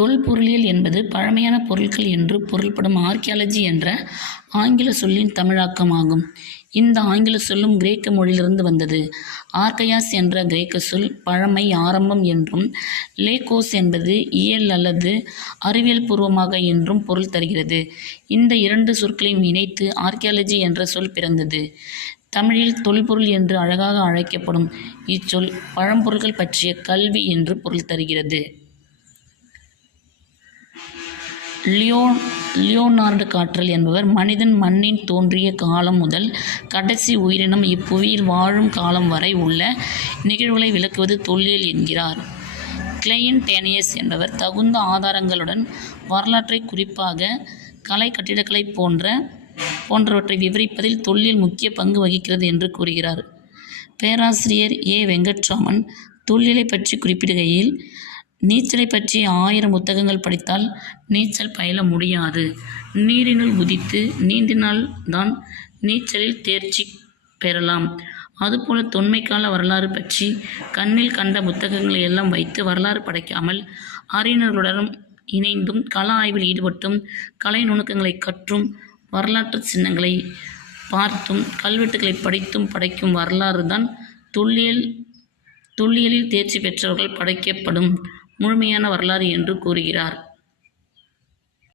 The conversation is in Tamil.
தொல்பொருளியல் என்பது பழமையான பொருட்கள் என்று பொருள்படும் ஆர்க்கியாலஜி என்ற ஆங்கில சொல்லின் தமிழாக்கமாகும். இந்த ஆங்கில சொல்லும் கிரேக்க மொழியிலிருந்து வந்தது. ஆர்க்கையாஸ் என்ற கிரேக்க சொல் பழமை, ஆரம்பம் என்றும், லேகோஸ் என்பது இயல் அல்லது அறிவியல் பூர்வமாக என்றும் பொருள் தருகிறது. இந்த இரண்டு சொற்களையும் இணைத்து ஆர்க்கியாலஜி என்ற சொல் பிறந்தது. தமிழில் தொல்பொருள் என்று அழகாக அழைக்கப்படும் இச்சொல் பழம்பொருள்கள் பற்றிய கல்வி என்று பொருள் தருகிறது. லியோனார்டு காற்றல் என்பவர் மனிதன் மண்ணின் தோன்றிய காலம் முதல் கடைசி உயிரினம் இப்புவியில் வாழும் காலம் வரை உள்ள நிகழ்வுகளை விளக்குவது தொல்லியல் என்கிறார். கிளையன் டேனியஸ் என்பவர் தகுந்த ஆதாரங்களுடன் வரலாற்றை, குறிப்பாக கலை, கட்டிடக்கலை போன்றவற்றை விவரிப்பதில் தொல்லியல் முக்கிய பங்கு வகிக்கிறது என்று கூறுகிறார். பேராசிரியர் ஏ. வெங்கட்ராமன் தொல்லியலை பற்றி குறிப்பிடுகையில், நீச்சலை பற்றி 1000 புத்தகங்கள் படித்தால் நீச்சல் பயில முடியாது. நீரினுள் குதித்து நீந்தினால் தான் நீச்சலில் தேர்ச்சி பெறலாம். அதுபோல தொன்மைக்கால வரலாறு பற்றி கண்ணில் கண்ட புத்தகங்களை எல்லாம் வைத்து வரலாறு படைக்காமல், அறிஞர்களுடன் இணைந்தும் கள ஆய்வில் ஈடுபட்டும் கலை நுணுக்கங்களை கற்றும் வரலாற்று சின்னங்களை பார்த்தும் கல்வெட்டுகளை படித்தும் படைக்கும் வரலாறு தான் தொல்லியலில் தேர்ச்சி பெற்றவர்கள் படைக்கப்படும் முழுமையான வரலாறு என்று கூறுகிறார்.